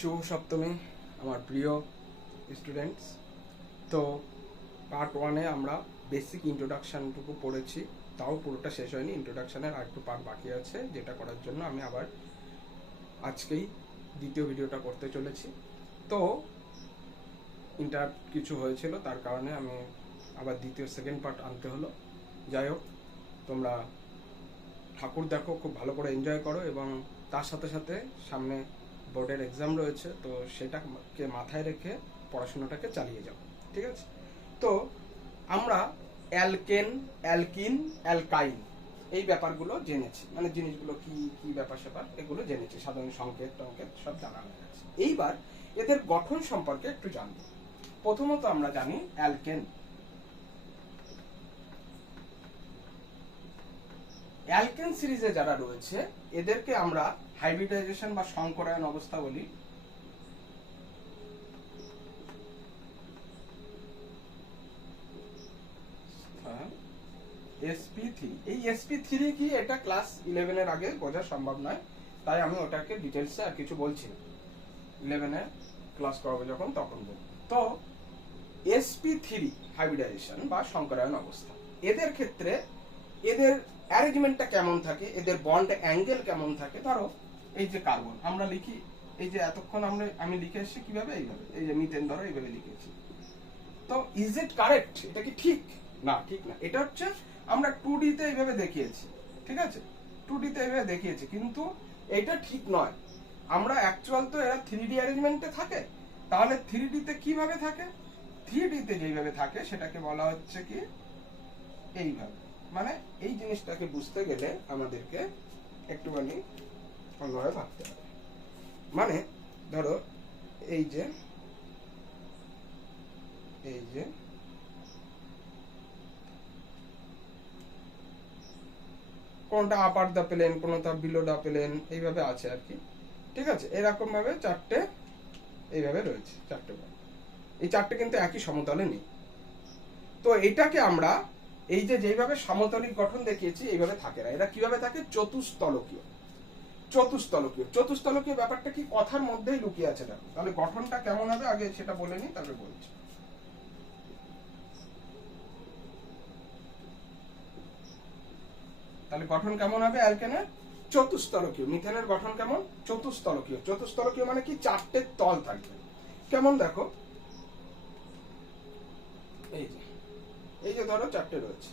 শুভ সপ্তমী আমার প্রিয় স্টুডেন্টস। তো পার্ট ওয়ানে আমরা বেসিক ইন্ট্রোডাকশানটুকু পড়েছি, তাও পুরোটা শেষ হয়নি। ইন্ট্রোডাকশানের আর একটু পার্ট বাকি আছে, যেটা করার জন্য আমি আবার আজকেই দ্বিতীয় ভিডিওটা করতে চলেছি। তো কিছু হয়েছিল, তার কারণে আমি আবার সেকেন্ড পার্ট আনতে হলো। যাই হোক, তোমরা ঠাকুর দেখো, খুব ভালো করে এনজয় করো, এবং তার সাথে সাথে সামনে বোর্ডের এক্সাম রয়েছে, তো সেটাকে মাথায় রেখে পড়াশোনাটাকে চালিয়ে যাও, ঠিক আছে? তো আমরা অ্যালকেন, অ্যালকিন, অ্যালকাইন এই ব্যাপারগুলো জেনেছি, মানে জিনিসগুলো কি কি ব্যাপার স্যাপার এগুলো জেনেছি, সাধারণ সংকেত টংকেত সব জানা হয়ে গেছে। এইবার এদের গঠন সম্পর্কে একটু জানবো। প্রথমত আমরা জানি অ্যালকেন। অ্যালকেন সিরিজে যারা রয়েছে এদেরকে আমরা হাইব্রিডাইজেশন বা সংকরায়ন অবস্থা বলি। sp3, এই sp3 কি এটা ক্লাস 11 এর আগে বোঝা সম্ভব নয়, তাই আমি ওটাকে ডিটেইলসে আর কিছু বলছি না। 11 এ ক্লাস করাবো যখন তখন বলবো। তো sp3 হাইব্রিডাইজেশন বা সংকরায়ন অবস্থা, এদের ক্ষেত্রে এদের অ্যারেঞ্জমেন্টটা কেমন থাকে, এদের বন্ড অ্যাঙ্গেল কেমন থাকে। ধরো এই যে কার্বন আমরা লিখি, এই যে এতক্ষণ আমি লিখে এসেছি কিভাবে, এইভাবে, এই যে মিথেন ধরো এইভাবে লিখেছি। তো ইজ ইট কারেক্ট? এটা কি ঠিক? না, ঠিক না। এটা হচ্ছে আমরা 2D তে এইভাবে দেখিয়েছি, ঠিক আছে? 2D তে এইভাবে দেখিয়েছি, কিন্তু এটা ঠিক নয়। আমরা অ্যাকচুয়াল তো এরা 3D অ্যারেঞ্জমেন্টে থাকে, তাহলে 3D তে কিভাবে থাকে? 3D তে যেভাবে থাকে সেটাকে বলা হচ্ছে কি এইভাবে। মানে এই জিনিসটাকে বুঝতে গেলে আমাদেরকে একটুখানি অন্যভাবে ভাবতে হবে। মানে ধরো এই যে কোনটা আপার দা প্লেন, কোনটা বিলো দা প্লেন, এইভাবে আছে আর কি, ঠিক আছে? এরকম ভাবে চারটে এইভাবে রয়েছে, চারটে বার। এই চারটে কিন্তু একই সমতলে নেই। তো এটাকে আমরা এই যে যেভাবে সমতলিক গঠন দেখিয়েছি এইভাবে থাকে না। এরা কিভাবে থাকে? চতুস্তলকীয়। চতুস্তলকীয় ব্যাপারটা কি কথার মধ্যেই লুকিয়ে আছে। দেখো তাহলে গঠনটা কেমন হবে আগে সেটা বলে নি, তারপরে বলছি। তাহলে গঠন কেমন হবে অ্যালকেনের? চতুস্তলকীয়। মিথেনের গঠন কেমন? চতুস্তলকীয়। চতুস্তলকীয় মানে কি? চারটে তল থাকবে। কেমন দেখো, এই যে ধরো চারটে রয়েছে,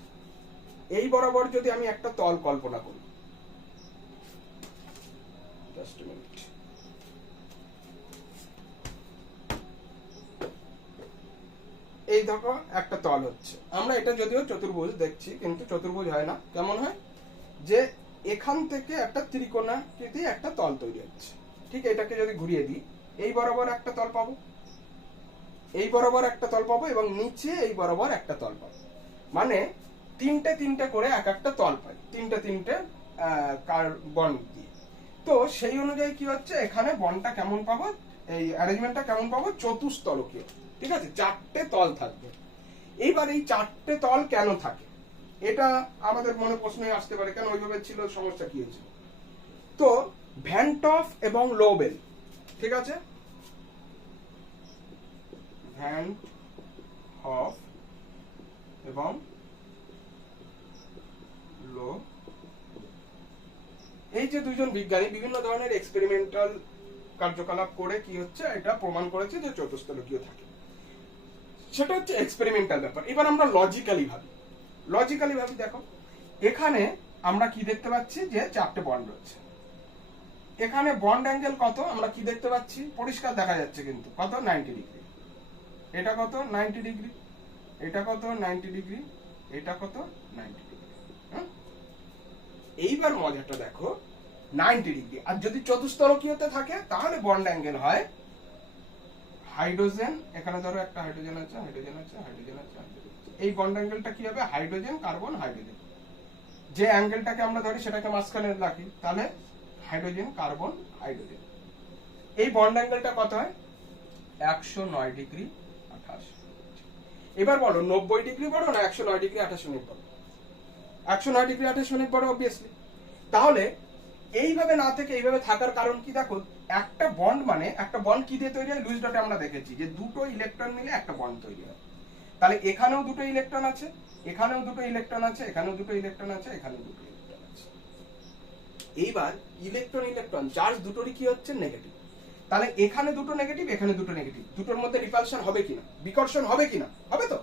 এই বরাবর যদি আমি একটা তল কল্পনা করি, জাস্ট মিনিট, এই দেখো একটা তল হচ্ছে। আমরা এটা যদিও চতুর্ভুজ দেখছি, কিন্তু চতুর্ভুজ হয় না। কেমন হয়? যে এখান থেকে একটা ত্রিকোণাকৃতি একটা তল তৈরি হচ্ছে। ঠিক এটাকে যদি ঘুরিয়ে দিই, এই বরাবর একটা তল পাবো, এই বরাবর একটা তল পাবো, এবং নিচে এই বরাবর একটা তল পাবো। মানে তিনটে করে এক একটা তল পাই, তিনটে বন্ড দিয়ে। তো সেই অনুযায়ী কি হচ্ছে, এখানে বন্ডটা কেমন পাবো, এই অ্যারেঞ্জমেন্টটা কেমন পাবো? চতুস্তলকীয়, ঠিক আছে? চারটে তল থাকবে। এইবার এই চারটে তল কেন থাকে এটা আমাদের মনে প্রশ্নই আসতে পারে, কেন ওইভাবে ছিল, সমস্যা কি হয়েছিল? তো ভ্যান টফ এবং লোবেল, ঠিক আছে? ভ্যান হফ এবং লো, এই যে দুইজন বিজ্ঞানী বিভিন্ন ধরনের এক্সপেরিমেন্টাল কার্যকলাপ করে কি হচ্ছে, এটা প্রমাণ করেছে যে চতুস্তলকীয় থাকে। সেটা হচ্ছে এক্সপেরিমেন্টাল ব্যাপার। এবার আমরা লজিক্যালি ভাবি। দেখো এখানে আমরা কি দেখতে পাচ্ছি, যে চারটে বন্ড রয়েছে। এখানে বন্ড অ্যাঙ্গেল কত আমরা কি দেখতে পাচ্ছি? পরিষ্কার দেখা যাচ্ছে, কিন্তু কত? 90 ডিগ্রি। এটা কত? 90 ডিগ্রি। এটা কত? 90 ডিগ্রি। এটা কত? 90 ডিগ্রি। এইবার মজাটা দেখো, 90 ডিগ্রি। আর যদি চতুস্তলকীয়তে থাকে তাহলে বন্ড অ্যাঙ্গেল হয় হাইড্রোজেন, এখানে ধরো একটা হাইড্রোজেন আছে, এই বন্ড অ্যাঙ্গেলটা কি হবে? Hydrogen carbon hydrogen. যে অ্যাঙ্গেলটাকে আমরা ধরি সেটাকে মাঝখানে রাখি, তাহলে হাইড্রোজেন কার্বন হাইড্রোজেন। এই বন্ড অ্যাঙ্গেলটা কত হয়? 109 ডিগ্রি 28। এবার বলো 90 ডিগ্রি বড় না 109 ডিগ্রি 28 মিনিট বড়? 109 ডিগ্রি 28 মিনিট বড়, অবভিয়াসলি। তাহলে এইভাবে না থেকে এইভাবে থাকার কারণ কি দেখো, একটা বন্ড মানে একটা বন্ড কি দিয়ে তৈরি হয়, লুইস ডটে আমরা দেখেছি যে দুটো ইলেকট্রন মিলে একটা বন্ড তৈরি হয়। তাহলে এখানেও দুটো ইলেকট্রন আছে, এখানেও দুটো ইলেকট্রন আছে, এখানেও দুটো ইলেকট্রন আছে, এখানেও দুটো ইলেকট্রন আছে। এইবার ইলেকট্রন ইলেকট্রন চার্জ দুটোরই কি হচ্ছে, নেগেটিভ। তাহলে এখানে দুটো নেগেটিভ, এখানে দুটো নেগেটিভ, দুটোর মধ্যে রিপালশন হবে কিনা, বিকর্ষণ হবে কিনা, হবে তো।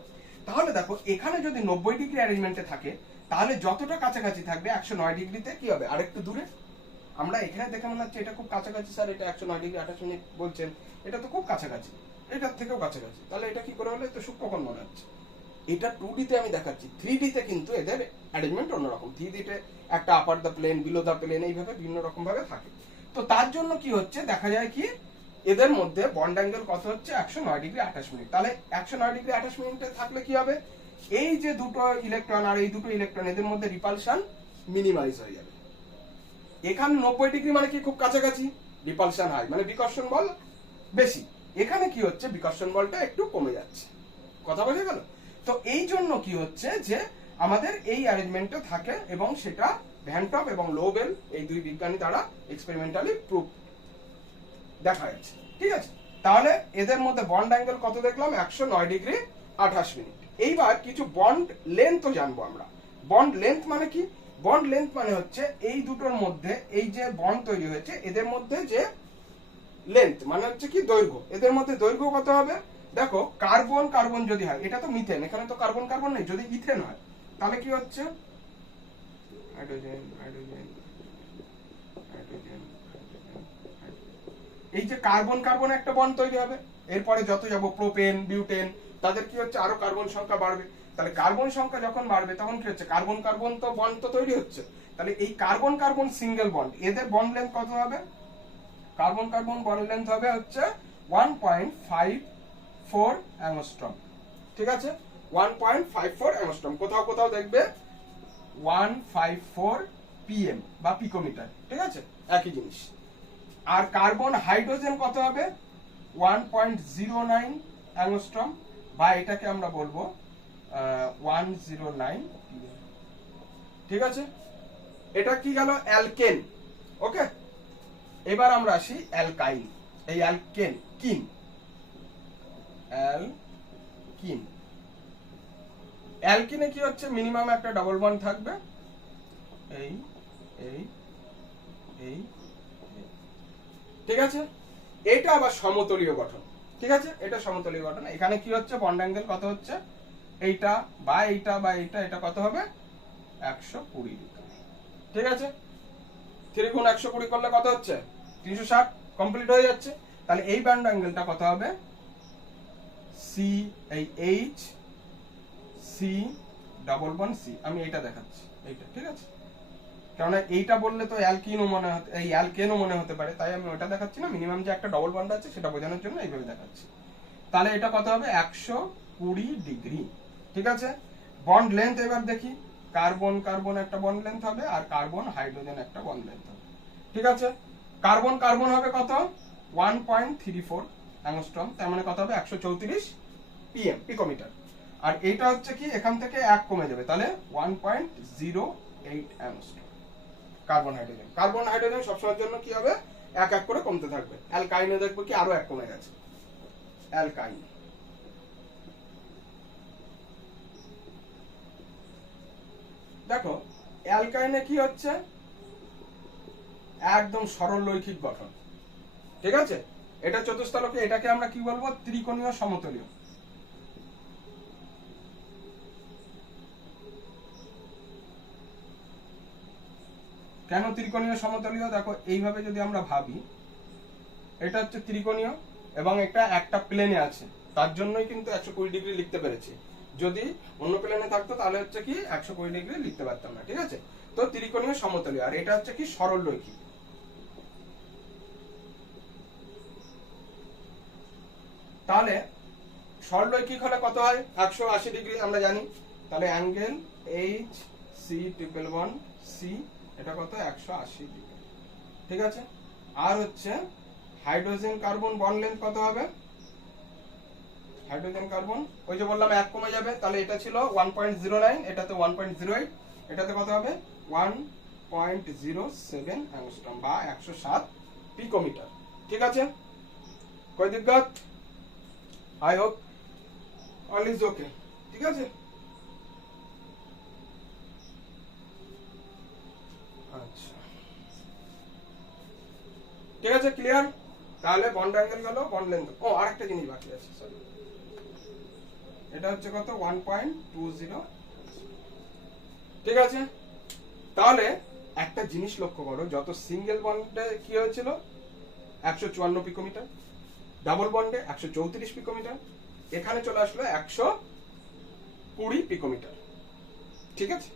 তাহলে দেখো এখানে যদি 90 ডিগ্রি অ্যারেঞ্জমেন্টে থাকে, তাহলে যতটা কাছাকাছি থাকবে 109 ডিগ্রিতে কি হবে, আরেকটু দূরে। আমরা এখানে দেখে মনে হচ্ছে এটা খুব কাছাকাছি স্যার, এটা 109 ডিগ্রি 28 মিনিট বলছেন, এটা তো খুব কাছাকাছি, এটার থেকেও কাছাকাছি, তাহলে এটা কি করে হলো, তো সূক্ষ্মকোণ মনে হচ্ছে। এটা 2D তে আমি দেখাচ্ছি, 3D তে কিন্তু এদের অ্যারেঞ্জমেন্ট অন্যরকম। 3D তে একটা upper the plane, below the plane, এইভাবে বিভিন্ন রকম ভাবে থাকে। তো তার জন্য কি হচ্ছে, দেখা যায় কি এদের মধ্যে বন্ড অ্যাঙ্গেল কত হচ্ছে, 109 ডিগ্রি 28 মিনিট। তাহলে 109 ডিগ্রি 28 মিনিটে থাকলে কি হবে, এই যে দুটো ইলেকট্রন আর এই দুটো ইলেকট্রন, এদের মধ্যে রিপালশন মিনিমাইজ হয়ে যাবে। এখানে 90 ডিগ্রি মানে কি খুব কাছাকাছি, রিপালশন হাই, মানে বিকর্ষণ বল বেশি। এখানে কি হচ্ছে, বিকর্ষণ বলটা একটু কমে যাচ্ছে। কথা বোঝা গেল? তো এই জন্য কি হচ্ছে যে আমাদের এই অ্যারেঞ্জমেন্টটা থাকে, এবং সেটা ভ্যান টপ এবং লোবেল এই দুই বিজ্ঞানী দ্বারা এক্সপেরিমেন্টালি প্রুফ দেখা গেছে। ঠিক আছে, তাহলে এদের মধ্যে বন্ড অ্যাঙ্গেল কত দেখলাম, 109 ডিগ্রি 28 মিনিট। এইবার কিছু বন্ড লেন্থও জানবো আমরা। বন্ড লেন্থ মানে কি, বন্ড লেন্থ মানে হচ্ছে এই দুটোর মধ্যে এই যে বন্ড তৈরি হয়েছে, এদের মধ্যে যে লেন্থ মানে হচ্ছে কি দৈর্ঘ্য, এদের মধ্যে দৈর্ঘ্য কত হবে। দেখো কার্বন কার্বন যদি হয়, এটা তো মিথেন, এখানে তো কার্বন কার্বন নেই, যদি ইথেন হয় তাহলে কি হচ্ছে, হাইড্রোজেন হাইড্রোজেন হাইড্রোজেন, এই যে কার্বন কার্বন একটা বন্ড তৈরি হবে, এরপরে যত যাব প্রোপেন বিউটেন, তাদের কি হচ্ছে আরো কার্বন সংখ্যা বাড়বে। তাহলে কার্বন সংখ্যা যখন বাড়বে তখন কি হচ্ছে, কার্বন কার্বন তো বন্ড তো তৈরি হচ্ছে। তাহলে এই কার্বন কার্বন সিঙ্গেল বন্ড, এদের বন্ড লেন্থ কত হবে, কার্বন কার্বন বন্ড লেন্থ হবে হচ্ছে 1.54 অ্যাংস্ট্রম। ঠিক আছে, 1.54 অ্যাংস্ট্রম। কোথাও কোথাও দেখবে 154 পিএম বা পিকোমিটার। ঠিক আছে, একই জিনিস। আর কার্বন হাইড্রোজেন কত হবে, 1.09 অ্যাংস্ট্রম, বা এটাকে আমরা বলবো 109 পিএম। ঠিক আছে, এটা কি গেল, অ্যালকেন। ওকে, এবার আমরা আসি অ্যালকাইন। এই অ্যালকেন কিন, অ্যালকিন, অ্যালকিনে কি হচ্ছে, মিনিমাম একটা ডাবল বন্ড থাকবে, এই এই এই। ঠিক আছে, এটা আবার সমতলীয় গঠন। ঠিক আছে, এটা সমতলীয় গঠন। এখানে কি হচ্ছে, বন্ড অ্যাঙ্গেল কত হচ্ছে, এইটা বা এইটা বা এইটা, এটা কত হবে, 120 ডিগ্রি। ঠিক আছে, 3 গুণ 120 করলে কত হচ্ছে, 360, কমপ্লিট হয়ে যাচ্ছে। তাহলে এই বন্ড অ্যাঙ্গেলটা কত হবে, সি, এই H C double bond C, আমি এইটা দেখাচ্ছি, এইটা। ঠিক আছে, কারণ এইটা বললে তো অ্যালকিনও মনে হতে, এই অ্যালকেনও মনে হতে পারে, তাই আমি ওটা দেখাচ্ছি না, মিনিমাম যে একটা ডবল বন্ড আছে সেটা বোঝানোর জন্য এইভাবে দেখাচ্ছি। তাহলে এটা কত হবে, 120 ডিগ্রি। ঠিক আছে, বন্ড লেন্থ এবার দেখি, কার্বন কার্বন একটা বন্ড লেন্থ হবে, আর কার্বন হাইড্রোজেন একটা বন্ড লেন্থ হবে। ঠিক আছে, কার্বন কার্বন হবে কত, 1.34 অ্যাংস্ট্রম, তার মানে কত হবে, 134 পিএম, পিকোমিটার। আর এটা হচ্ছে কি, এখান থেকে 1 কমে যাবে, তাহলে 1.08 angstrom. Carbon hydrogen, carbon hydrogen সবসময়ের জন্য কি হবে, 1 1 করে কমতে থাকবে। অ্যালকাইনে দেখবো কি আরো 1 কমে গেছে, অ্যালকাইন। দেখো অ্যালকাইনে কি হচ্ছে, একদম সরল রৈখিক গঠন। ঠিক আছে, এটা চতুস্তলকে, এটাকে আমরা কি বলবো, ত্রিকোণীয় সমতলীয়। কেন ত্রিকোণীয় সমতলীয়, দেখো এইভাবে যদি আমরা ভাবি, এটা হচ্ছে ত্রিকোণীয় এবং এটা একটা প্লেনে আছে, তার জন্যই কিন্তু 120 ডিগ্রি লিখতে পেরেছি। যদি অন্য প্লেনে থাকতো তাহলে হচ্ছে কি 120 ডিগ্রি লিখতে পারতাম না। ঠিক আছে, তো ত্রিকোণীয় সমতলীয়, আর এটা হচ্ছে কি সরল রৈখিক। তাহলে সরল রৈখিক হলে কত হয়, 180 ডিগ্রি আমরা জানি। তাহলে angle H C triple bond C, এটা কত, 180 ডিগ্রি। ঠিক আছে, আর হচ্ছে হাইড্রোজেন কার্বন বন্ড লেন্থ কত হবে, হাইড্রোজেন কার্বন ওই যে বললাম 1 কমে যাবে, তাহলে এটা ছিল 1.09, এটাতে 1.08, এটাতে কত হবে, 0.07 অ্যাংস্ট্রম বা 107 পিকোমিটার। ঠিক আছে, কোই দিক্কত? I hope all is okay. ঠিক আছে, আচ্ছা ঠিক আছে, ক্লিয়ার? তাহলে বন্ড অ্যাঙ্গেল গেল, বন্ড লেন্থ। ও আরেকটা জিনিস বাকি আছে, সরি, এটা হচ্ছে কত 1.20। ঠিক আছে, তাহলে একটা জিনিস লক্ষ্য করো, যত সিঙ্গেল বন্ডে কি হয়েছিল 154 পিকোমিটার, ডাবল বন্ডে 134 পিকোমিটার, এখানে চলে আসলো 120 পিকোমিটার। ঠিক আছে,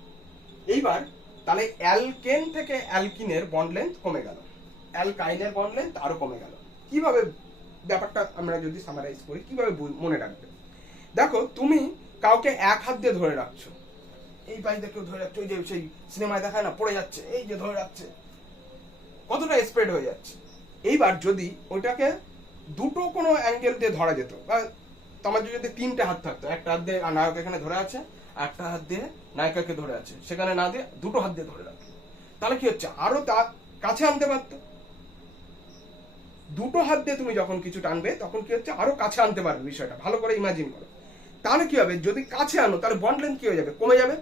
এইবার তাহলে অ্যালকেন থেকে অ্যালকিনের বন্ড লেন্থ কমে গেল, অ্যালকাইনের বন্ড লেন্থ আরো কমে গেল। কিভাবে ব্যাপারটা আমরা যদি সামারাইজ করি, কিভাবে মনে রাখবে? দেখো, তুমি কাউকে এক হাত দিয়ে ধরে রাখছো, এই পাশ দিয়ে কেউ ধরে রাখছো, ওই যে সেই সিনেমায় দেখায় না, পড়ে যাচ্ছে, এই যে ধরে রাখছে, কতটা স্প্রেড হয়ে যাচ্ছে। এইবার যদি ওইটাকে দুটো কোনো অ্যাঙ্গেল দিয়ে ধরা যেত, বা তোমার যদি তিনটে হাত থাকতো, একটা হাত দিয়ে নায়ক এখানে ধরে আছে, একটা হাত দিয়ে নায়িকাকে ধরে আছে, সেখানে না দিয়ে দুটো হাত দিয়ে ধরে রাখতো, তাহলে কি হচ্ছে, আরো তা কাছে আনতে পারতো। দুটো হাত দিয়ে তুমি যখন কিছু টানবে, তখন কি হচ্ছে, আরো কাছে আনতে পারবে বিষয়টা। ভালো করে ইমাজিন করো, তাহলে কি হবে, যদি কাছে আনো তাহলে বন্ড লেন্থ কি হয়ে যাবে, কমে যাবে,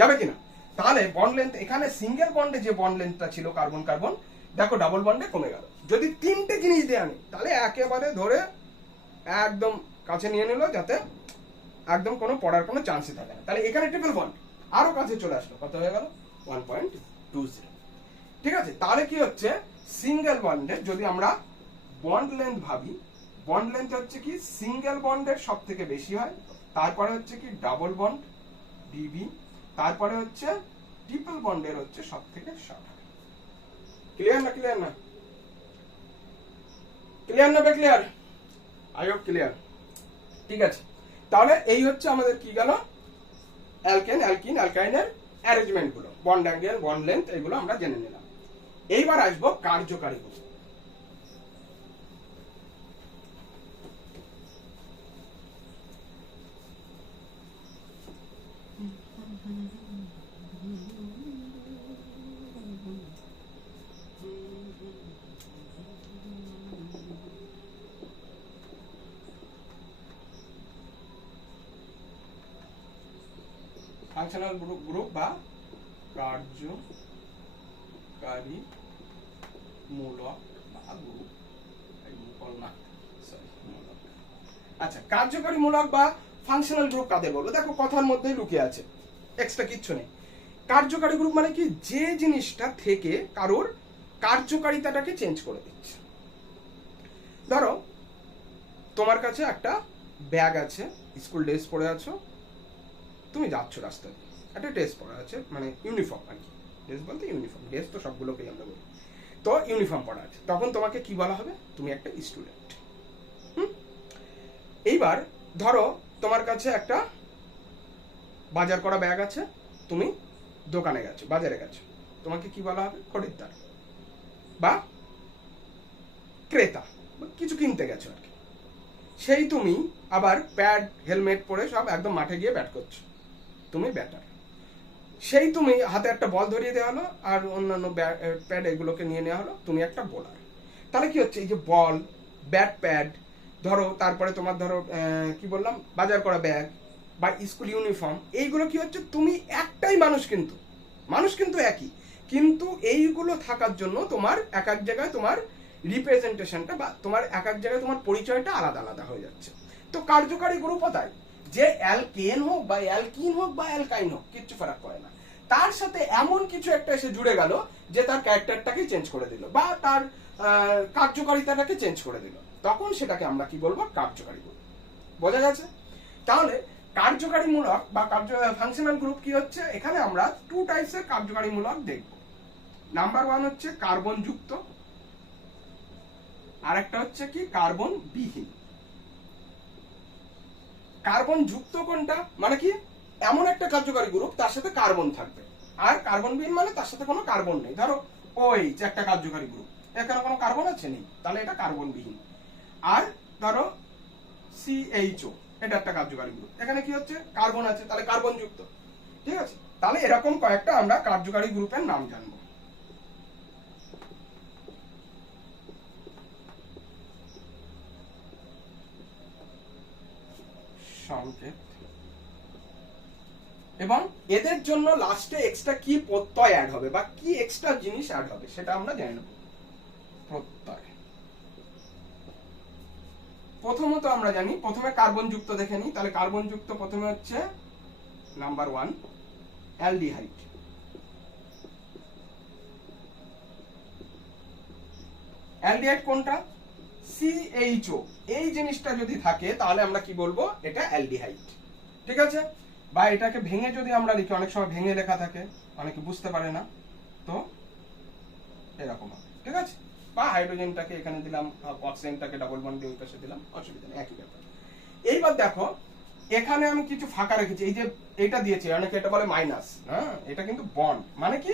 যাবে কিনা? তাহলে বন্ড লেন্থ এখানে সিঙ্গেল বন্ডে যে বন্ড লেন্থটা ছিল কার্বন কার্বন, দেখো ডাবল বন্ডে কমে গেল। যদি তিনটে জিনিস দিয়ে আনি, তাহলে একেবারে ধরে একদম কাছে নিয়ে নিল, যাতে একদম কোনো পড়ার কোনো চান্সই থাকে না। তাহলে এখানে ট্রিপল বন্ড আরো কাছে চলে আসলো, কত হয়ে গেল 1.20। ঠিক আছে, তাহলে কি হচ্ছে, সিঙ্গেল বন্ডের যদি আমরা বন্ড লেন্থ ভাবি, বন্ড লেন্থ হচ্ছে কি সিঙ্গেল বন্ডের সব থেকে বেশি হয়, তারপরে হচ্ছে কি ডাবল বন্ড ডিবি, তারপরে হচ্ছে ট্রিপল বন্ডের হচ্ছে সব থেকে শর্ট। ক্লিয়ার না? ক্লিয়ার না? ক্লিয়ার না? ক্লিয়ার? I hope clear. ঠিক আছে, তাহলে এই হচ্ছে আমাদের কি গেল, অ্যালকেন অ্যালকিন অ্যালকাইনের অ্যারেঞ্জমেন্ট গুলো, বন্ড অ্যাঙ্গেল বন্ড লেন্থ এগুলো আমরা জেনে নিলাম। এইবার আসবো কার্যকারী গুলো। ফাংশনাল গ্রুপ বা কার্যকারী মূলক বা গ্রুপ, আচ্ছা, কার্যকারী মূলক বা ফাংশনাল গ্রুপ কাদের বলবো? দেখো, কথার মধ্যেই লুকিয়ে আছে, এক্সট্রা কিচ্ছু নেই। কার্যকারী গ্রুপ মানে কি, যে জিনিসটা থেকে কারোর কার্যকারিতাটাকে চেঞ্জ করে দিচ্ছে। ধরো, তোমার কাছে একটা ব্যাগ আছে, স্কুল ড্রেস পরে আছো, তুমি যাচ্ছ রাস্তায়, একটা ড্রেস পরা আছে, মানে ইউনিফর্ম আর কি, ড্রেস বলতে ইউনিফর্ম, ড্রেস তো সবগুলোকেই আমরা বলি, তো ইউনিফর্ম পরা আছে, তখন তোমাকে কি বলা হবে, তুমি একটা স্টুডেন্ট। এইবার ধরো, তোমার কাছে একটা বাজার করা ব্যাগ আছে, তুমি দোকানে গেছো, বাজারে গেছো, তোমাকে কি বলা হবে, খরিদ্দার বা ক্রেতা, কিছু কিনতে গেছো আর কি। সেই তুমি আবার প্যাড হেলমেট পরে সব একদম মাঠে গিয়ে ব্যাট করছো, তুমি ব্যাটার। সেই তুমি হাতে একটা বল ধরিয়ে দেওয়া হলো, আর অন্যান্য প্যাড এগুলোকে নিয়ে নেওয়া হলো, তুমি একটা বোলার। তাহলে কি হচ্ছে, এই যে বল, ব্যাট, প্যাড, ধরো, তারপরে তোমার ধরো কি বললাম, বাজার করা ব্যাগ বা স্কুল ইউনিফর্ম, এইগুলো কি হচ্ছে, তুমি একটাই মানুষ, কিন্তু মানুষ কিন্তু একই, কিন্তু এইগুলো থাকার জন্য তোমার এক এক জায়গায় তোমার রিপ্রেজেন্টেশনটা বা তোমার এক এক জায়গায় তোমার পরিচয়টা আলাদা আলাদা হয়ে যাচ্ছে। তো কার্যকারী গ্রুপও তাই, যে অ্যালকেন হোক বা অ্যালকিন হোক বা অ্যালকাইন হোক, কিচ্ছু ফারাক পড়ে না, তার সাথে এমন কিছু একটা এসে জুড়ে গেল যে তার ক্যারেক্টারটাকে চেঞ্জ করে দিল বা তার কার্যকারিতাটাকে চেঞ্জ করে দিল, তখন সেটাকে আমরা কি বলবো, কার্যকারী গ্রুপ। বোঝা গেছে? তাহলে কার্যকারী মূলক বা ফাংশনাল গ্রুপ কি হচ্ছে, এখানে আমরা টু টাইপসের কার্যকারী মূলক দেখব। নাম্বার 1 হচ্ছে কার্বন যুক্ত, আর একটা হচ্ছে কি কার্বন বিহীন। কার্বন যুক্ত কোনটা, মানে কি, এমন একটা কার্যকারী গ্রুপ তার সাথে কার্বন থাকবে, আর কার্বন বিহীন মানে তার সাথে কোনো কার্বন নেই। ধরো OH একটা কার্যকারী গ্রুপ, এখানে কোনো কার্বন আছে নেই, তাহলে এটা কার্বন বিহীন। আর ধরো CHO, এটা একটা কার্যকারী গ্রুপ, এখানে কি হচ্ছে, কার্বন আছে, তাহলে কার্বন যুক্ত। ঠিক আছে, তাহলে এরকম কয়েকটা আমরা কার্যকারী গ্রুপের নাম জানবো। সংকেত, এবং এদের জন্য লাস্টে এক্সট্রা কি প্রত্যয় অ্যাড হবে বা কি এক্সট্রা জিনিস অ্যাড হবে সেটা আমরা জেনে নেব। প্রত্যয় প্রথমত আমরা জানি, প্রথমে কার্বন যুক্ত দেখে নিই। তাহলে কার্বন যুক্ত প্রথমে হচ্ছে নাম্বার 1 অ্যালডিহাইড। অ্যালডিহাইড কোনটা? CHO, এই জিনিসটা যদি থাকে তাহলে আমরা কি বলবো? এটা অ্যালডিহাইড। ঠিক আছে? বা এটাকে ভেঙে যদি আমরা লিখি, অনেক সময় ভেঙে লেখা থাকে, অনেকে বুঝতে পারে না, তো এরকম হবে। ঠিক আছে? বা হাইড্রোজেনটাকে এখানে দিলাম, অক্সিজেনটাকে ডাবল বন্ড দিয়ে ওই পাশে দিলাম, অসুবিধা নেই, একই ব্যাপার। এইবার দেখো এখানে আমি কিছু ফাঁকা রেখেছি, এই যে এটা দিয়েছি, অনেকে এটা বলে মাইনাস, হ্যাঁ, এটা কিন্তু বন্ড, মানে কি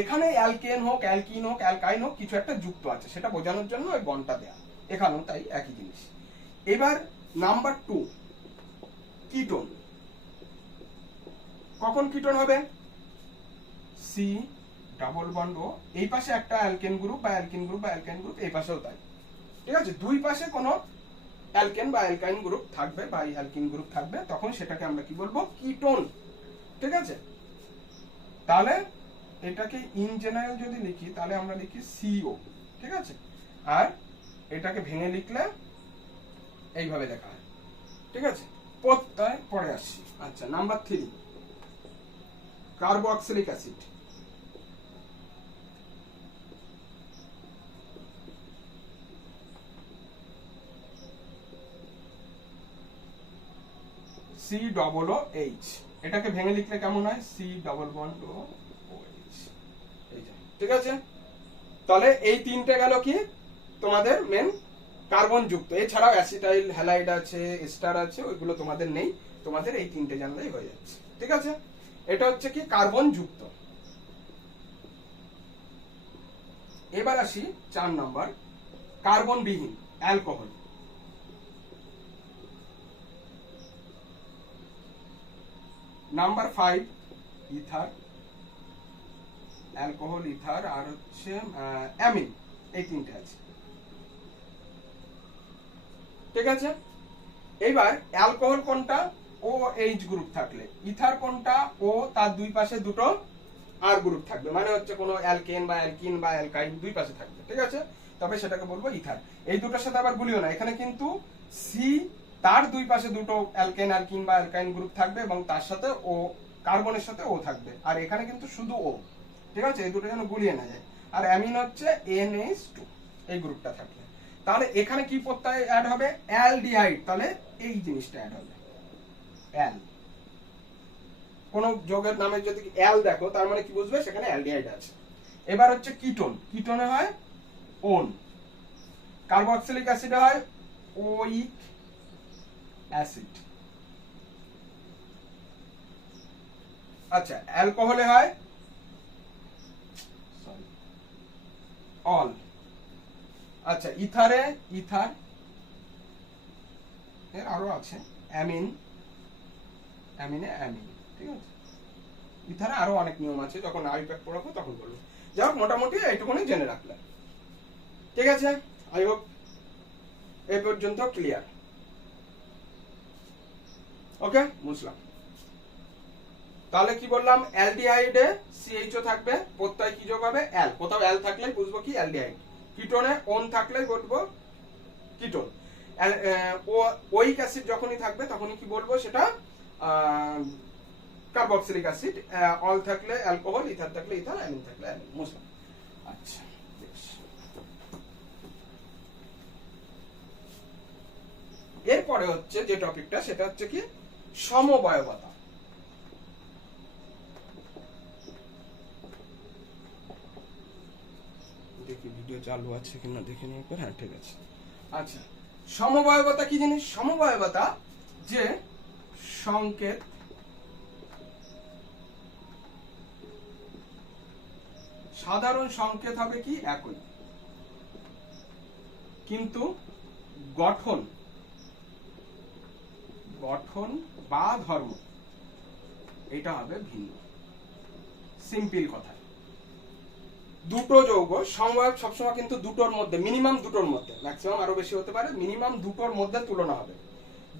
এখানে অ্যালকেন হোক, অ্যালকিন হোক, অ্যালকাইন হোক, কিছু একটা যুক্ত আছে, সেটা বোঝানোর জন্য ওই বন্ডটা দেয়া। এখানেও তাই একই জিনিস। এবার নাম্বার 2 কিটোন। কখন কিটোন হবে? সি ডাবল বন্ড ও, এই পাশে একটা অ্যালকেন গ্রুপ বা অ্যালকিন গ্রুপ বা অ্যালকাইন গ্রুপ, এই পাশেও তাই। ঠিক আছে? দুই পাশে কোনো অ্যালকেন বা অ্যালকাইন গ্রুপ থাকবে বা অ্যালকিন গ্রুপ থাকবে, তখন সেটাকে আমরা কি বলবো? কিটোন। ঠিক আছে? তাহলে এটাকে ইন জেনারেল যদি লিখি তাহলে আমরা লিখি সিও। ঠিক আছে? আর এটাকে ভেঙে লিখলে এইভাবে লেখা হয়। ঠিক আছে? প্রত্যয় পরে আসছি। আচ্ছা, নাম্বার 3 কার্বক্সিলিক অ্যাসিড। COOH, এটাকে ভেঙে লিখলে কেমন হয়? C ডাবল বন্ড ও OH। ঠিক আছে? তাহলে এই তিনটে গেল কি তোমাদের মেন কার্বন যুক্ত। এছাড়াও অ্যাসিটাইল, হ্যালাইড আছে, এস্টার আছে, ওইগুলো তোমাদের নেই, তোমাদের এই তিনটে জানলেই হয়ে যাচ্ছে। ঠিক আছে? এটা হচ্ছে কি কার্বন যুক্ত। এবার আসি 4 নাম্বার কার্বন বিহীন alcohol. Number 5 ether, alcohol, ether, আর হচ্ছে অ্যামিন, এই তিনটে আছে। ঠিক আছে? এইবার অ্যালকোহল কোনটা? OH গ্রুপ থাকলে। ইথার কোনটা? ও তার দুই পাশে দুটো আর গ্রুপ থাকবে, মানে হচ্ছে কোনো অ্যালকেন বা অ্যালকিন বা অ্যালকাইন দুই পাশে থাকবে। ঠিক আছে? তবে সেটাকে বলবো ইথার। এই দুটোর সাথে আবার গুলিও না, এখানে কিন্তু সি তার দুই পাশে দুটো অ্যালকেন, অ্যালকিন বা অ্যালকাইন গ্রুপ থাকবে এবং তার সাথে ও কার্বনের সাথে ও থাকবে, আর এখানে কিন্তু শুধু ও। ঠিক আছে? এই দুটো যেন গুলিয়ে না যায়। আর অ্যামিন হচ্ছে NH2, এই গ্রুপটা থাকলে। তাহলে এখানে কি প্রত্যয় অ্যাড হবে? অ্যালডিহাইড। তাহলে এই জিনিসটা অ্যাড হবে, অ্যাল। কোন যৌগের নামে যদি অ্যাল দেখো তার মানে কি বুঝবে? সেখানে অ্যালডিহাইড আছে। এবার হচ্ছে কিটোন। কিটোনে হয় ওন। কার্বক্সিলিক অ্যাসিডে হয় ওইক অ্যাসিড। আচ্ছা, অ্যালকোহলে হয় অল। আচ্ছা, ইথারে ইথার, এর আরো আছে অ্যামিন, অ্যামিনে অ্যামিন। ঠিক আছে? ইথারে আরো অনেক নিয়ম আছে, যখন আইপ্যাক পড়াবো তখন বলবো। যাই হোক, মোটামুটি এইটুকুনি জেনে রাখলাম। ঠিক আছে? আই হোপ এই পর্যন্ত ক্লিয়ার। ওকে, বুঝলাম। তাহলে কি বললাম? অ্যালডিহাইডে CHO থাকবে, প্রত্যয় কি যোগ হবে? অ্যাল। কোথাও অ্যাল থাকলেই বুঝবো কি অ্যালডিহাইড। কিটোনে ওন থাকলেই বলবো কিটোন। ওইক অ্যাসিড যখনই থাকবে তখনই কি বলবো? সেটা কার্বক্সিলিক অ্যাসিড। অল থাকলে অ্যালকোহল, ইথার থাকলে ইথার, অ্যামিন থাকলে অ্যামিন। বুঝলাম। আচ্ছা, এরপরে হচ্ছে যে টপিকটা, সেটা হচ্ছে কি সমবায়বতা। দেখি ভিডিও চালু আছে কিনা দেখে নিয়ে পর। হ্যাঁ, ঠিক আছে। আচ্ছা, সমবায়বতা কি জিনিস? সমবায়বতা যে সংকেত সাধারণ সংকেত হবে কি একই, কিন্তু গঠন গঠন বা ধর্ম এটা হবে ভিন্ন। সিম্পল কথা, দুটো যৌগ সমবায় সবসময় কিন্তু দুটোর মধ্যে, মিনিমাম দুটোর মধ্যে, ম্যাক্সিমাম আরো বেশি হতে পারে, মিনিমাম দুটোর মধ্যে তুলনা হবে।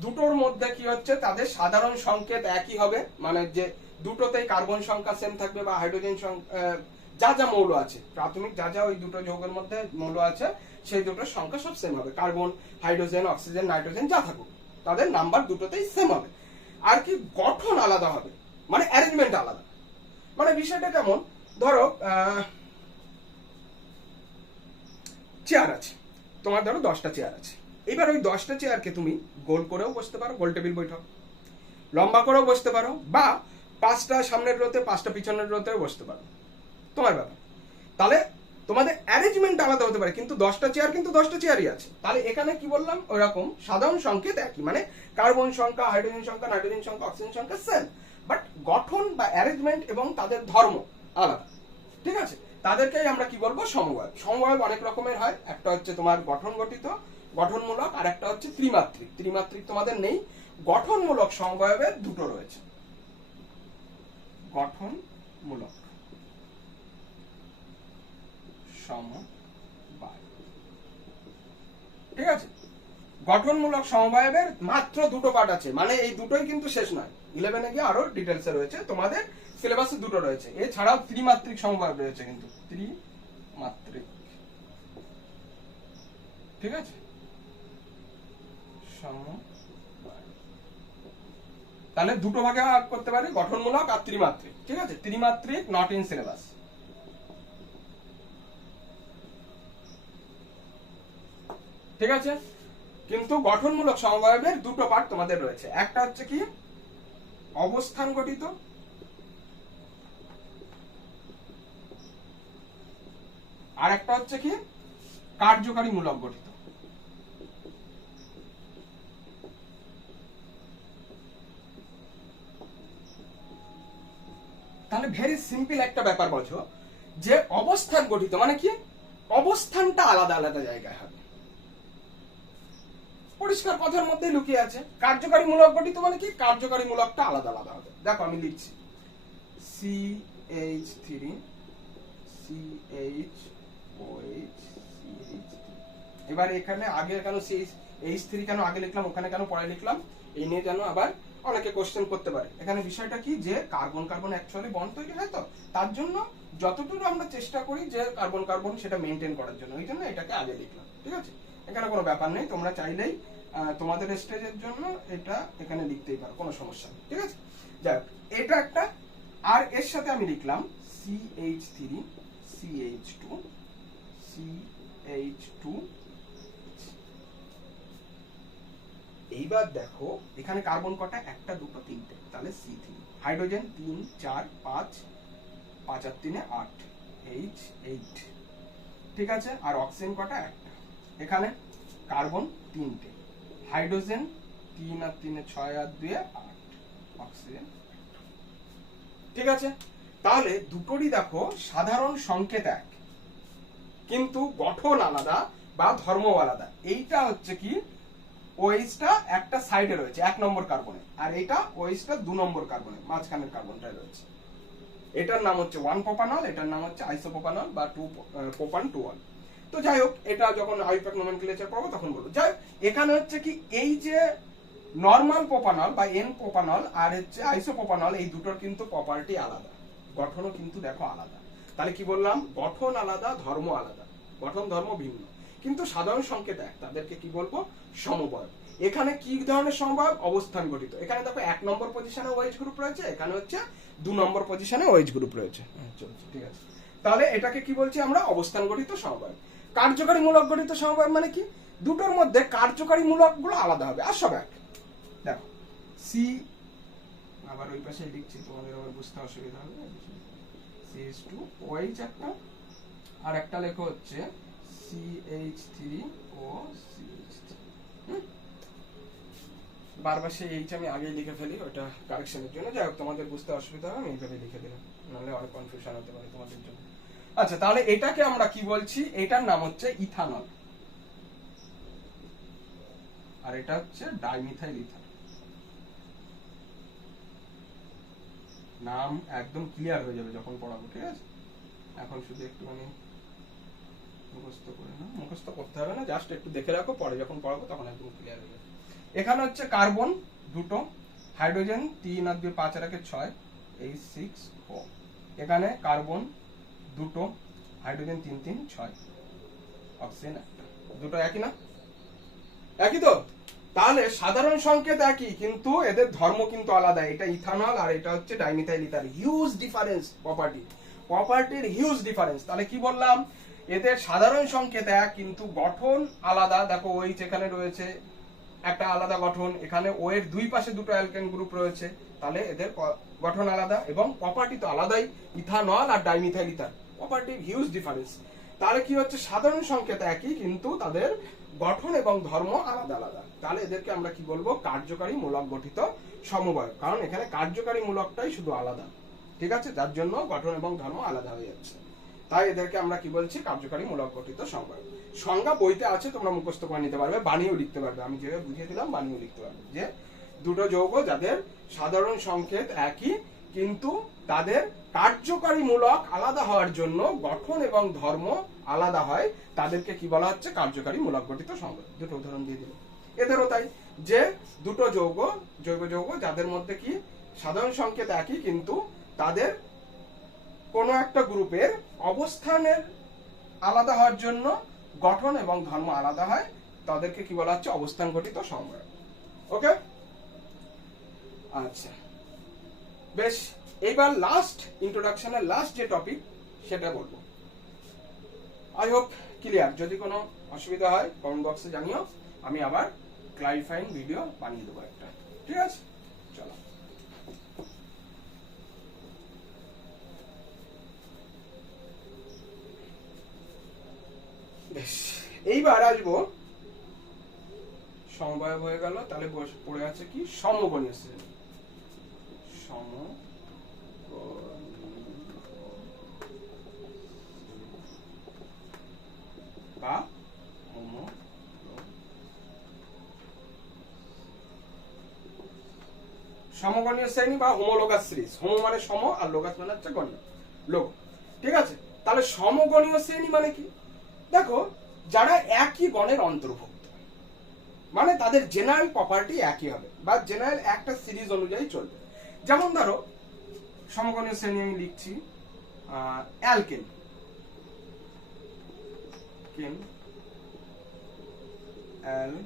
দুটোর মধ্যে কি হচ্ছে, তাদের সাধারণ সংকেত একই হবে, মানে যে দুটোতেই কার্বন সংখ্যা সেম থাকবে বা হাইড্রোজেন যা যা মৌল আছে, প্রাথমিক যা যা ওই দুটো যৌগের মধ্যে মৌল আছে সেই দুটোর সংখ্যা সব সেম হবে। কার্বন, হাইড্রোজেন, অক্সিজেন, নাইট্রোজেন যা থাকুক তাদের নাম্বার দুটোতেই সেম হবে। আর কি গঠন আলাদা হবে, মানে অ্যারেঞ্জমেন্ট আলাদা। মানে বিষয়টা কেমন, ধরো চেয়ার আছে তোমার, ধরো 10টা চেয়ার আছে। এবার ওই 10টা চেয়ারকে তুমি গোল করেও বসতে পারো, গোল টেবিল বৈঠক, লম্বা করেও বসতে পারো, বা 5টা সামনের রোতে 5টা পিছনের রোতেও বসতে পারো, তোমার ব্যাপার। তাহলে তোমাদের অ্যারেঞ্জমেন্ট আলাদা হতে পারে, কিন্তু 10টা চেয়ার কিন্তু 10টা চেয়ারই আছে। তাহলে এখানে কি বললাম, ওইরকম সাধারণ সংকেত একই, মানে কার্বন সংখ্যা, হাইড্রোজেন সংখ্যা, নাইট্রোজেন সংখ্যা, অক্সিজেন সংখ্যা সেম, বাট গঠন বা অ্যারেঞ্জমেন্ট এবং তাদের ধর্ম আলাদা। ঠিক আছে, তাদেরকেই আমরা কি বলবো, সমবায়। সমবায় অনেক রকমের হয়, একটা হচ্ছে তোমার গঠন গঠিত, গঠনমূলক, আর একটা হচ্ছে ত্রিমাত্রিক। ত্রিমাত্রিক তোমাদের নেই, গঠনমূলক সমবায়ের দুটো রয়েছে, গঠনমূলক সমবায়। ঠিক আছে, গঠনমূলক সমবায়ের মাত্র দুটো পার্ট আছে, মানে এই দুটোই কিন্তু শেষ নয়, 11-এ গিয়ে আরো ডিটেলসে রয়েছে, তোমাদের সিলেবাসে দুটো রয়েছে। এছাড়াও ত্রিমাত্রিক সমবায় রয়েছে, কিন্তু ত্রিমাত্রিক। ঠিক আছে, তাহলে দুটো ভাগে ভাগ করতে পারি, গঠনমূলক আর ত্রিমাত্রিক। ঠিক আছে, ত্রিমাত্রিক নট ইন সিলেবাস। ঠিক আছে, কিন্তু গঠনমূলক সমবায়ের দুটো পার্ট তোমাদের রয়েছে, একটা হচ্ছে কি অবস্থান গঠিত, আর একটা হচ্ছে কি কার্যকারী মূলক গঠিত। তাহলে ভেরি সিম্পল একটা ব্যাপার বোঝো, যে অবস্থান গঠিত মানে কি, অবস্থানটা আলাদা আলাদা জায়গায় হবে, পরিষ্কার কথার মধ্যে লুকিয়ে আছে। কার্যকারী মূলক গঠিত মানে কি, কার্যকারী মূলকটা আলাদা আলাদা হবে। দেখো আমি লিখছি CH3 CHOH CH3। এবার এখানে আগে কেন CH3 কেন আগে লিখলাম, ওখানে কেন পরে লিখলাম, এই নিয়ে যেন আবার অনেকে কোশ্চেন করতে পারে। এখানে বিষয়টা কি, যে কার্বন কার্বন অ্যাকচুয়ালি বন্ড তৈরি হয়, তো তার জন্য যতটুকু আমরা চেষ্টা করি যে কার্বন কার্বন সেটা মেনটেন করার জন্য, ওই জন্য এটাকে আগে লিখলাম। ঠিক আছে, এখানে কোনো ব্যাপার নেই, তোমরা চাইলেই তোমাদের স্টেজের জন্য এটা এখানে লিখতেই পারো, কোনো সমস্যা নেই। ঠিক আছে, যাই হোক, এটা একটা। আর এর সাথে আমি লিখলাম CH3 CH2 CH2। এইবার দেখো এখানে কার্বন কটা, একটা দুটো তিনটে, তাহলে C3। হাইড্রোজেন 3 4 5 5 আর 3 8 H8। ঠিক আছে, আর অক্সিজেন কটা, একটা। এখানে কার্বন 3টে, হাইড্রোজেন 3 আর 3 6 আর 2 8, অক্সিজেন। ঠিক আছে, তাহলে দুটোরই দেখো সাধারণ সংকেত এক, কিন্তু গঠন আলাদা বা ধর্ম আলাদা। এইটা হচ্ছে কি, ওএইচটা একটা সাইডে রয়েছে 1 নম্বর কার্বনে, আর এটা ওএইচটা 2 নম্বর কার্বনে, মাঝখানের কার্বনটায় রয়েছে। এটার নাম হচ্ছে 1 প্রোপানল, এটার নাম হচ্ছে আইসোপ্রোপানল বা 2 প্রোপান 2 তো যাই হোক, এটা যখন আইউপ্যাক নোমেনক্লেচার পড়বো তখন বলবো। যাই হোক, এখানে হচ্ছে কি, এই যে নরমাল প্রোপানল বা এন প্রোপানল আর হচ্ছে আইসোপ্রোপানল, এই দুটোর কিন্তু প্রপার্টি আলাদা, গঠনও কিন্তু দেখো আলাদা। তাহলে কি বললাম, গঠন আলাদা, ধর্ম আলাদা, গঠন ধর্ম ভিন্ন, কিন্তু সাধারণ সংকেত এক, তাদেরকে কি বলবো, সমবায়। এখানে কি ধরনের সমবায়, অবস্থান গঠিত। এখানে দেখো 1 নম্বর পজিশনে ওএইচ গ্রুপ রয়েছে, এখানে হচ্ছে 2 নম্বর পজিশনে ওএইচ গ্রুপ রয়েছে। ঠিক আছে, তাহলে এটাকে কি বলছি আমরা, অবস্থান গঠিত সমবায়। কার্যকারী মূলক গঠিত সমবায় মানে কি, দুটোর মধ্যে কার্যকারী মূলক গুলো আলাদা হবে, আর সব এক। দেখো সি, আবার ওই পাশে লিখছি, তোমাদের আবার বুঝতে অসুবিধা হবে। CH2 OH একটা, আর একটা লেখো হচ্ছে CH3 ও CH3। বারবার সেই এইচ আমি আগেই লিখে ফেলি, ওটা কারেকশনের জন্য। যাই হোক, তোমাদের বুঝতে অসুবিধা হবে, আমি এইভাবে লিখে দিলাম, নাহলে অনেক কনফিউশন হতে পারে তোমাদের জন্য। আচ্ছা, তাহলে এটাকে আমরা কি বলছি, এটার নাম হচ্ছে ইথানল, আর এটা হচ্ছে ডাইমিথাইল ইথার। নাম একদম ক্লিয়ার হয়ে যাবে যখন পড়াবো, ঠিক আছে? এখন শুধু একটুখানি মুখস্থ করে না, মুখস্থ করতে হবে না, জাস্ট একটু দেখে রাখো, পরে যখন পড়াবো তখন একদম ক্লিয়ার হয়ে যাবে। এখানে হচ্ছে কার্বন দুটো, হাইড্রোজেন 3 আর 2 5 আর 1 6, এই 6 4। এখানে কার্বন দুটো, হাইড্রোজেন 3 3 6, অক্সিজেন একটা। দুটো একই না? একই তো? তাহলে সাধারণ সংকেত একই, কিন্তু এদের ধর্ম কিন্তু আলাদা। এটা ইথানল আর এটা হচ্ছে ডাইমিথাইল ইথার। হিউজ ডিফারেন্স প্রপার্টির হিউজ ডিফারেন্স। তাহলে কি বললাম? এদের সাধারণ সংকেত এক, কিন্তু গঠন আলাদা। দেখো OH এখানে রয়েছে একটা আলাদা গঠন, এখানে O এর দুই পাশে দুটো অ্যালকেন গ্রুপ রয়েছে, তাহলে এদের গঠন আলাদা এবং প্রপার্টি তো আলাদাই। ইথানল আর ডাইমিথাইল ইথার প্রপার্টির হিউজ ডিফারেন্স। তাহলে কি হচ্ছে? সাধারণ সংকেত একই, কিন্তু তাদের গঠন এবং ধর্ম আলাদা আলাদা। তাহলে এদেরকে আমরা কি বলবো? কার্যকারী মূলক গঠিত সমবায়। কারণ এখানে কার্যকারী মূলকটাই শুধু আলাদা, ঠিক আছে? যার জন্য গঠন এবং ধর্ম আলাদা হয়ে যাচ্ছে। তাই এদেরকে আমরা কি বলছি? কার্যকারী মূলক গঠিত সমবায়। সংজ্ঞা বইতে আছে, তোমরা মুখস্থ করে নিতে পারবে, বানিয়েও লিখতে পারবে। আমি যেভাবে বুঝিয়ে দিলাম বানিয়েও লিখতে পারবে, যে দুটো যৌগ যাদের সাধারণ সংকেত একই, কিন্তু তাদের কার্যকারী মূলক আলাদা হওয়ার জন্য গঠন এবং ধর্ম আলাদা হয়, তাদেরকে কি বলা হচ্ছে? কার্যকারী মূলক গঠিত সমবায়। দুটো উদাহরণ দিয়ে দিল। এদেরও তাই, যে দুটো যৌগ, জৈব যৌগ যাদের মধ্যে কি সাধারণ সংকেত একই, কিন্তু তাদের কোনো একটা গ্রুপের অবস্থানের আলাদা হওয়ার জন্য গঠন এবং ধর্ম আলাদা হয়, তাদেরকে কি বলা হচ্ছে? অবস্থান গঠিত সমবায়। ওকে, আচ্ছা বেশ। এইবার লাস্ট ইন্ট্রোডাকশনের লাস্ট যে টপিক সেটা বলবো। I hope clear. যদি কোনো অসুবিধা হয় কমেন্ট বক্সে জানিও, আমি আবার ক্লারিফাইং ভিডিও বানিয়ে দেবো একটা, ঠিক আছে? চলো, বেশ। এইবার আসবো, সমবায় হয়ে গেল, তাহলে পড়ে আছে কি? সমগণীয় শ্রেণী। বা সমগণীয় শ্রেণী বা হোমোলোগাস সিরিজ। হোমো মানে সম আর লোগাস মানে হচ্ছে গণ্য, লোক, ঠিক আছে? তাহলে সমগণীয় শ্রেণী মানে কি? দেখো, যারা একই গণের অন্তর্ভুক্ত, মানে তাদের জেনারেল প্রপার্টি একই হবে, বা জেনারেল একটা সিরিজ অনুযায়ী চলবে। যেমন ধরো, সমগণীয় শ্রেণী আমি লিখছি অ্যালকেন, অ্যালকিন,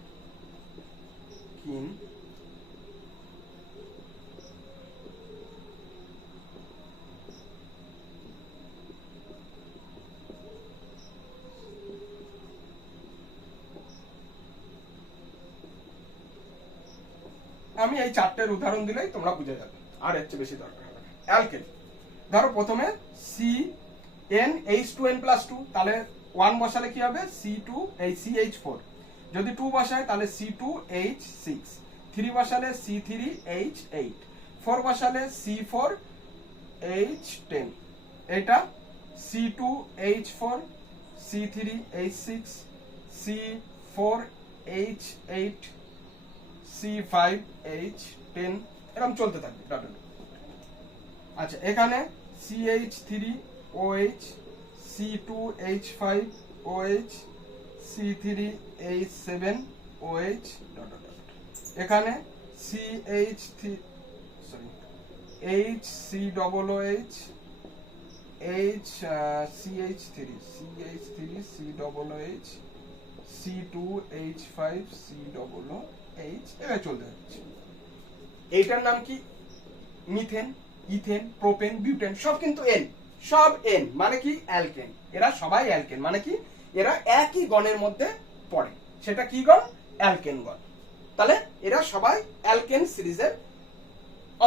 আমি এই চারটের উদাহরণ দিলেই তোমরা বুঝে যাবে, আর এর চেয়ে বেশি দরকার হবে না। অ্যালকেন, ধরো প্রথমে CnH2n+2, তাহলে 1 বসালে কি হবে? CH4। যদি 2 বসায় তাহলে C2H6, 3 বসালে C3H8, 4 বসালে C4H10, এটা C2H4, C3H6, C4H8, C5H10, এরকম চলতে থাকবে। আচ্ছা, এখানে CH3OH, C2H5OH, C3H7OH, এখানে HCOOH, CH3COOH, C2H5COOH, এভাবে চলতে থাকছে। এইটার নাম কি? মিথেন, ইথেন, প্রোপেন, বিউটেন, সব কিন্তু এন, সব এন মানে কি? অ্যালকেন। এরা সবাই অ্যালকেন, মানে কি? এরা একই গণের মধ্যে পড়ে। সেটা কি গণ? অ্যালকেন গণ। তাহলে এরা সবাই অ্যালকেন সিরিজের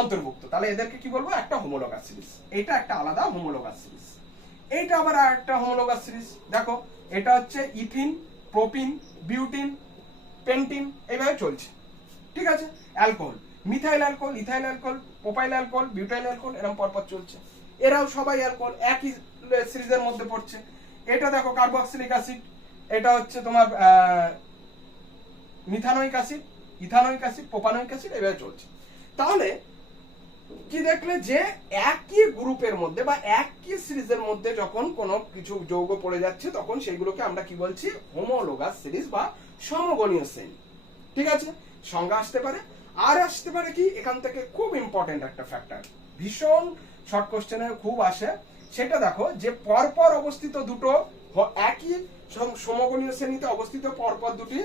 অন্তর্ভুক্ত। তাহলে এদেরকে কি বলবো? একটা হোমোলোগাস সিরিজ। এটা একটা আলাদা হোমোলোগাস সিরিজ। এইটা আবার একটা হোমোলোগাস সিরিজ। দেখো, এটা হচ্ছে ইথিন, প্রোপিন, বিউটিন, পেন্টিন, এইভাবে চলছে, ঠিক আছে? Alcohol, methyl alcohol, ethyl alcohol, propyl alcohol, butyl alcohol, এরকম পরপর চলছে। এরাও সবাই অ্যালকোহল, একই সিরিজের মধ্যে পড়ছে। এটা দেখো কার্বক্সিলিক অ্যাসিড, এটা হচ্ছে তোমার methanoic acid, ethanoic acid, propanoic acid, এভাবে চলছে। তাহলে কি দেখলে যে একই গ্রুপের মধ্যে বা একই সিরিজের মধ্যে যখন কোনো কিছু যৌগ পড়ে যাচ্ছে তখন সেগুলোকে আমরা কি বলছি, হোমোলোগাস সিরিজ বা সমগণীয় শ্রেণী। ঠিক আছে, সংজ্ঞা আসতে পারে। আর আসতে পারে কি, এখান থেকে খুব ইম্পর্টেন্ট একটা ফ্যাক্টর, ভীষণ শর্ট কোশ্চেনে খুব আসে, সেটা দেখো যে পরপর অবস্থিত দুটো একই সমগণীয় শ্রেণীতে অবস্থিত পরপর দুটি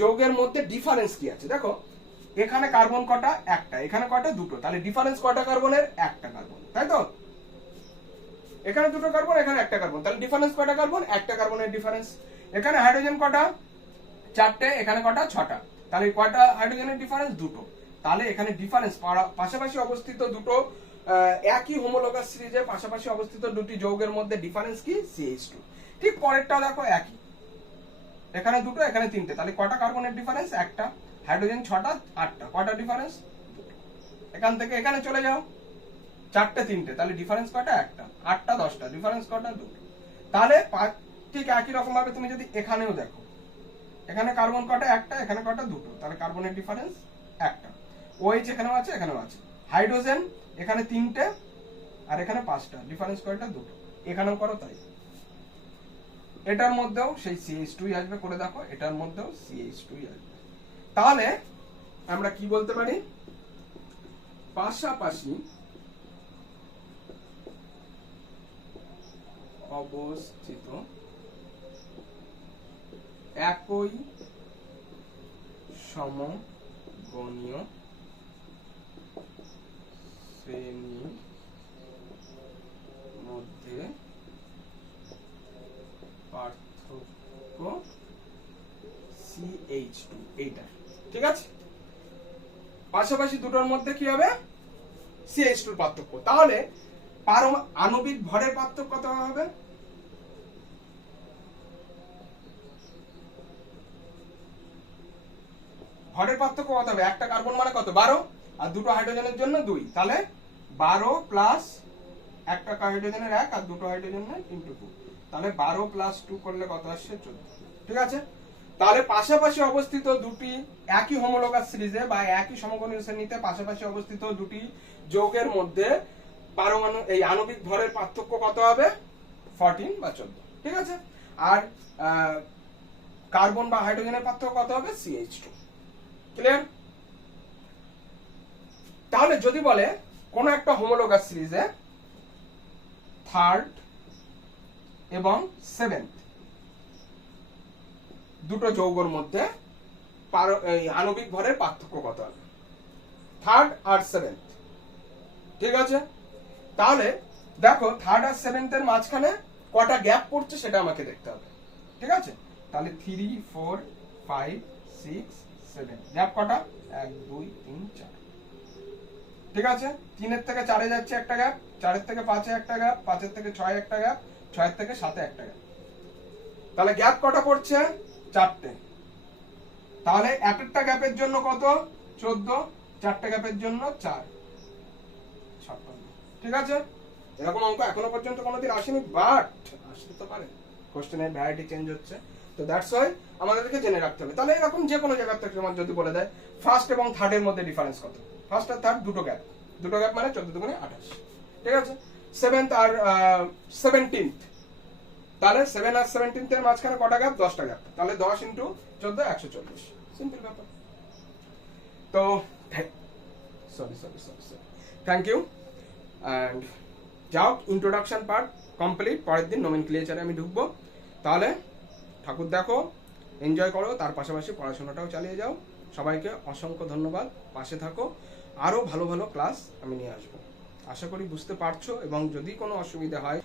যৌগের মধ্যে ডিফারেন্স কি আছে। দেখো এখানে কার্বন কটা, একটা, এখানে কটা, দুটো, তাহলে ডিফারেন্স কটা কার্বনের, একটা কার্বন, তাই তো? এখানে দুটো কার্বন, এখানে একটা কার্বন, তাহলে ডিফারেন্স কটা কার্বন, একটা কার্বনের ডিফারেন্স। এখানে হাইড্রোজেন কটা, চারটে, এখানে কটা, ছটা, তাহলে কয়টা হাইড্রোজেনের ডিফারেন্স, দুটো। তাহলে এখানে ডিফারেন্স পাশাপাশি অবস্থিত দুটো একই হোমোলোগাস সিরিজে পাশাপাশি অবস্থিত দুটি যৌগের মধ্যে ডিফারেন্স কি, CH2। ঠিক পরেরটা দেখো একই, এখানে দুটো, এখানে তিনটে, তাহলে কটা কার্বনের ডিফারেন্স, একটা, হাইড্রোজেন ছটা, আটটা, কটা ডিফারেন্স, এখান থেকে এখানে চলে যাও, চারটে, তিনটে, তাহলে ডিফারেন্স কটা, একটা, আটটা, দশটা, ডিফারেন্স কটা, দুটো। তাহলে ঠিক একই রকম ভাবে তুমি যদি এখানেও দেখো, এখানে কার্বন কটা, একটা, এখানে কটা, দুটো, তাহলে কার্বনের ডিফারেন্স একটা। OH এখানেও আছে, এখানেও আছে। হাইড্রোজেন এখানে তিনটে আর এখানে পাঁচটা, ডিফারেন্স কয়টা, দুটো, এখানেও করো তাই। এটার মধ্যেও সেই CH2 আসবে, করে দেখো এটার মধ্যেও CH2 আসবে। তাহলে আমরা কি বলতে পারি, পাশাপাশি অবস্থিত একই সমগণীয় শ্রেণীর মধ্যে পার্থক্য CH2, এইটা। ঠিক আছে, পাশাপাশি দুটোর মধ্যে কি হবে, CH2 পার্থক্য। তাহলে আণবিক ভরের পার্থক্য কত হবে, ভরের পার্থক্য কত হবে, একটা কার্বন মানে কত, 12, আর দুটো হাইড্রোজেনের জন্য 2, তাহলে 12 প্লাস একটা হাইড্রোজেনের 1 আর দুটো হাইড্রোজেনের ইনটু 2, তাহলে 12 প্লাস 2 করলে কত আসছে, 14। ঠিক আছে, তাহলে পাশাপাশি অবস্থিত দুটি একই হোমোলোগাস সিরিজে বা একই সমগণীয় শ্রেণীতে পাশাপাশি অবস্থিত দুটি যৌগের মধ্যে পারমাণু এই আণবিক ভরের পার্থক্য কত হবে, 14 বা 14। ঠিক আছে, আর কার্বন বা হাইড্রোজেনের পার্থক্য কত হবে, CH2। ক্লিয়ার? তাহলে যদি বলে কোন একটা হোমোলোগাস সিরিজে থার্ড এবং সেভেন্থ দুটো যৌগের মধ্যে আণবিক ভরের পার্থক্য কত হবে, থার্ড আর সেভেন্থ। ঠিক আছে, তাহলে দেখো থার্ড আর সেভেন্থের মাঝখানে কটা গ্যাপ পড়ছে সেটা আমাকে দেখতে হবে। ঠিক আছে, তাহলে 3, 4, 5, 6, 7 গ্যাপ কটা, 1, 2, 3, 4। ঠিক আছে, 3 থেকে 4 যাচ্ছে একটা গ্যাপ, 4 থেকে 5 একটা গ্যাপ, 5 থেকে 6 একটা গ্যাপ, 6 থেকে 7 একটা গ্যাপ। তাহলে গ্যাপ কটা পড়ছে, 4টে। তাহলে এক একটা গ্যাপের জন্য কত, 14, 4টে গ্যাপের জন্য 4, 56। ঠিক আছে, এরকম অঙ্ক এখনো পর্যন্ত কোনোদিন আসেনি, বাট আসতে তো পারে, কোশ্চেনের ভ্যারাইটি চেঞ্জ হচ্ছে, তো দ্যাটস ওয়াই আমাদেরকে জেনে রাখতে হবে। তাহলে এরকম যে কোনো জায়গা থেকে তোমার যদি বলে দেয় ফার্স্ট এবং থার্ডের মধ্যে ডিফারেন্স কত, ফার্স্ট আর থার্ড দুটো গ্যাপ মানে 14 দুগুণে 28। ঠিক আছে, সেভেন্থ আর 17th, তাহলে 7 আর 17th এর মাঝখানে কটা গ্যাপ, 10টা গ্যাপ, তাহলে 10 ইন্টু 14, 140। সিম্পল ব্যাপার। তো সরি থ্যাংক ইউ, অ্যান্ড যাও ইন্ট্রোডাকশন পার্ট কমপ্লিট, পরের দিন নোমেনক্লিচারে আমি ঢুকবো। তাহলে ঠাকুর দেখো, এনজয় করো, তার পাশাপাশি পড়াশোনাটাও চালিয়ে যাও। সবাইকে অসংখ্য ধন্যবাদ, পাশে থাকো, আরো ভালো ভালো ক্লাস আমি নিয়ে আসবো। আশা করি বুঝতে পারছো, এবং যদি কোনো অসুবিধা হয়